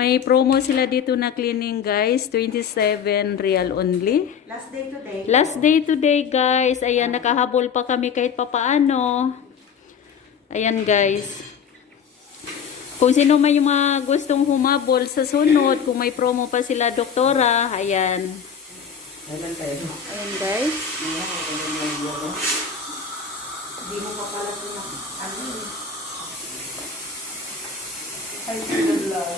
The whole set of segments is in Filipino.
May promo sila dito na cleaning guys. 27 real only. Last day today. Last day today guys. Ayan, nakahabol pa kami kahit papaano. Ayan guys. Kung sino may yung mga gustong humabol sa sunod, kung may promo pa sila doktora, ayan. Kailan tayo? Ayan guys. Hindi mo pa pala ito na. Ay, sunod lang.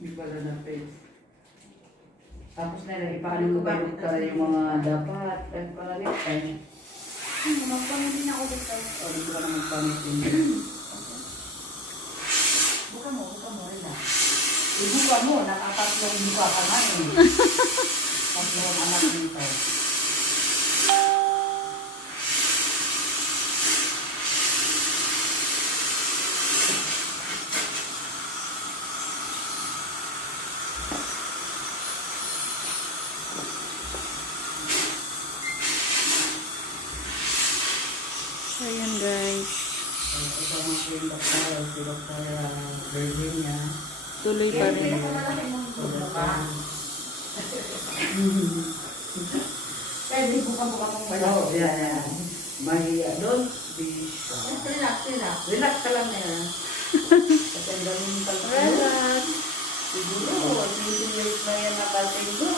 Hindi pala na face. Tapos na lang, ipaano ko ba yung mga dapat? Ay, palit tayo. Magpano din ako dito. O, hindi ko na magpalit din. Buka mo, rin na. Ibuka mo, nakatatlong buka ka nga eh. Tatlong anak nito. Ayan guys. Ito ang si Dr. Virginia. Tuloy pa rin. Pwede buka-buka mong wala. Oo, yan. Mahiya. Don't be shy. Relax. Relax ka lang na yan. Kasi ang daming palpito. Relax. Siguro, sinilate na yan na palpito.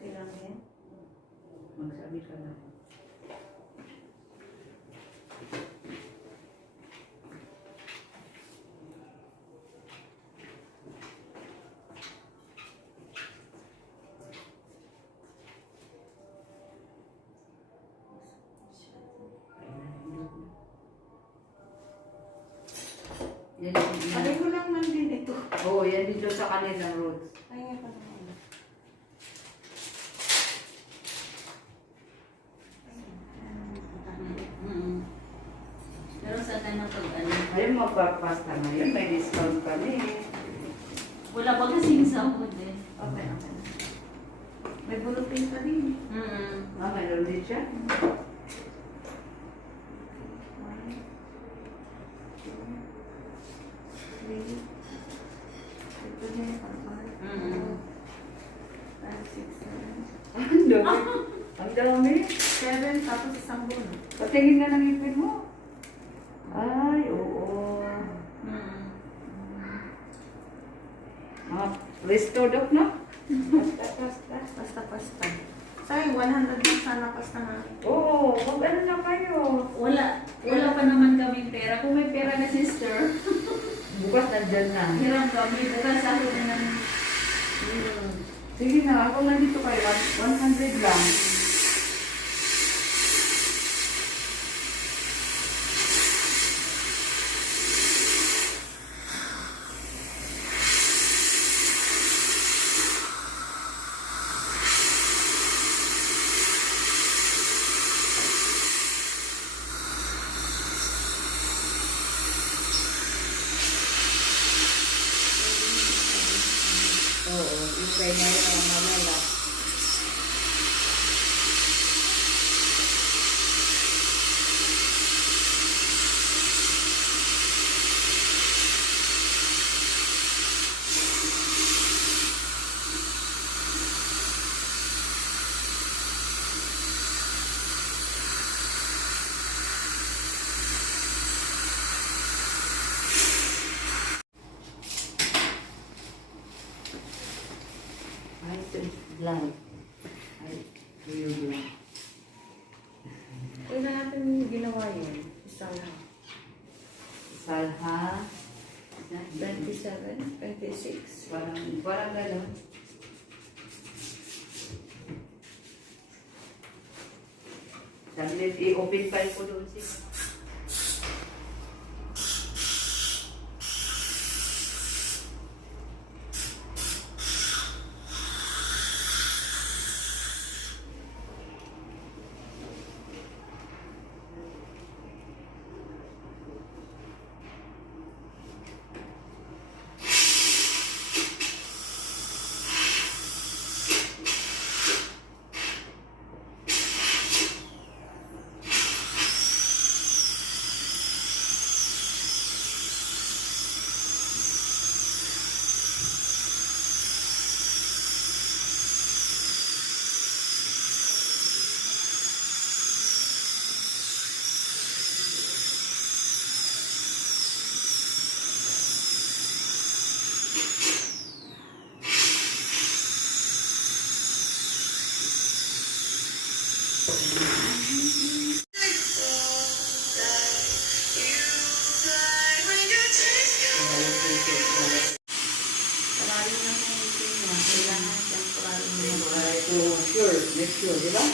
Kailangan yan. Magsabi ka na. Yan yung Sabi ko lang man din ito. Oo, yan dito sa kanilang roots. Ay, nga pala. Pero sa tayo pag-ano. Ayun, magpapasta ngayon. May discount kami. Wala pa kasing sahod eh. Okay. May bulupin pa din. Mayroon din siya. Ang dami. Ang dami. 7 tapos isang buno. Patingin nga ng ipin mo. Ay, oo. Mga restored up na. Pasta. Sayang, 100 lang sana pasta na. Oo, mag-ano na kayo. Wala pa naman kaming pera. Kung may pera na sister, Bukas nandyan na. hiram kami. Bukas ako na ng... Sige na, ako nandito kayo. 100 lang. Oo, intay na yun ang mamala. Ay, ito lang. Yun. Kailan natin ginawa yun? Isang Salha. 27, 26. Parang gano'n. Saglit, i-open file ko doon siya. Paraling na kung ito niya. Kailangan siyang paraling na. So, sure, make sure, di ba?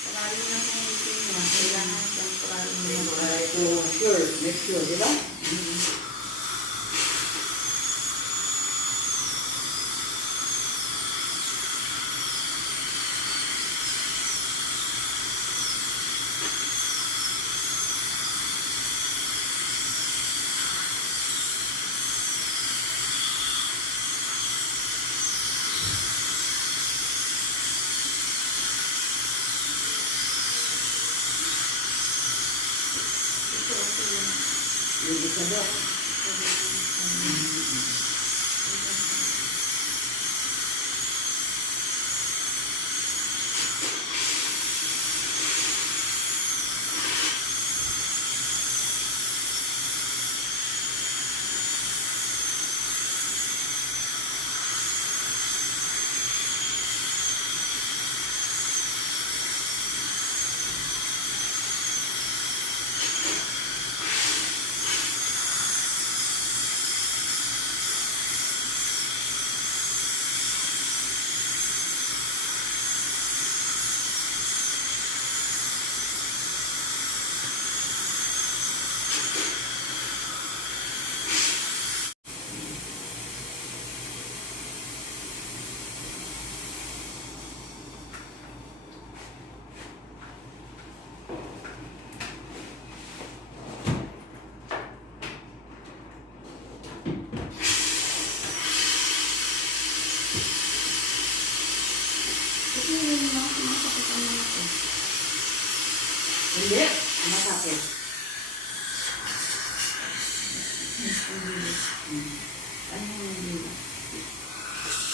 Paraling na kung ito niya. Kailangan siyang paraling na. So, sure, make sure, di ba? Yung isa daw. Kasi yun lang, sumasakitan na ako. Hindi, masakit. Ano yung hindi?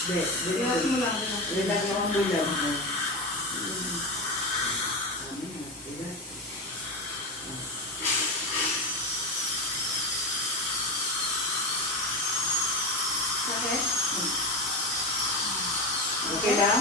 Hindi, Relax mo lang. Relax. relax mo ang bulan mo. Ano na, diba? Sakit? Okay lang?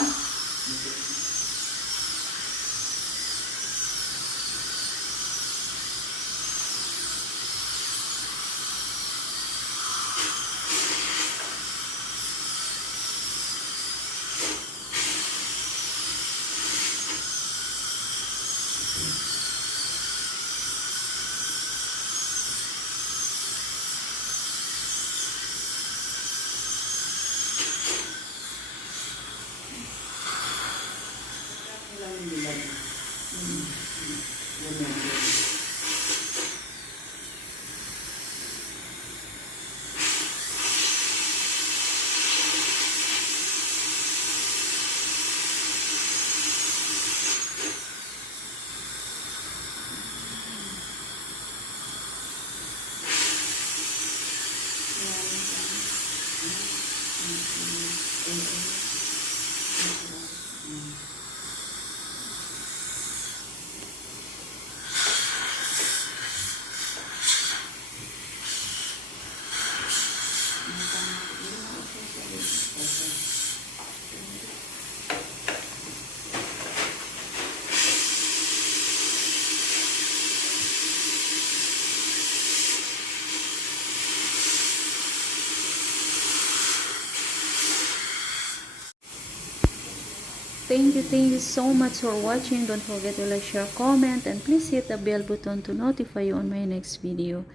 Thank you so much for watching. Don't forget to like, share, comment, and please hit the bell button to notify you on my next video.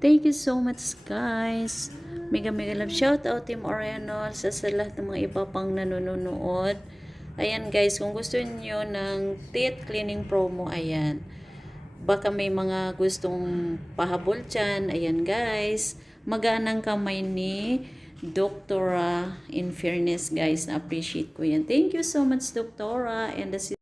Thank you so much, guys. Mega love shout out Team Oriental sa lahat ng mga iba pang nanonood. Ayan guys, kung gusto niyo ng teeth cleaning promo, ayan. Baka may mga gustong pahabol dyan. Ayan guys, maganang kamay ni Doktora. In fairness guys, na-appreciate ko yan. Thank you so much Doktora and the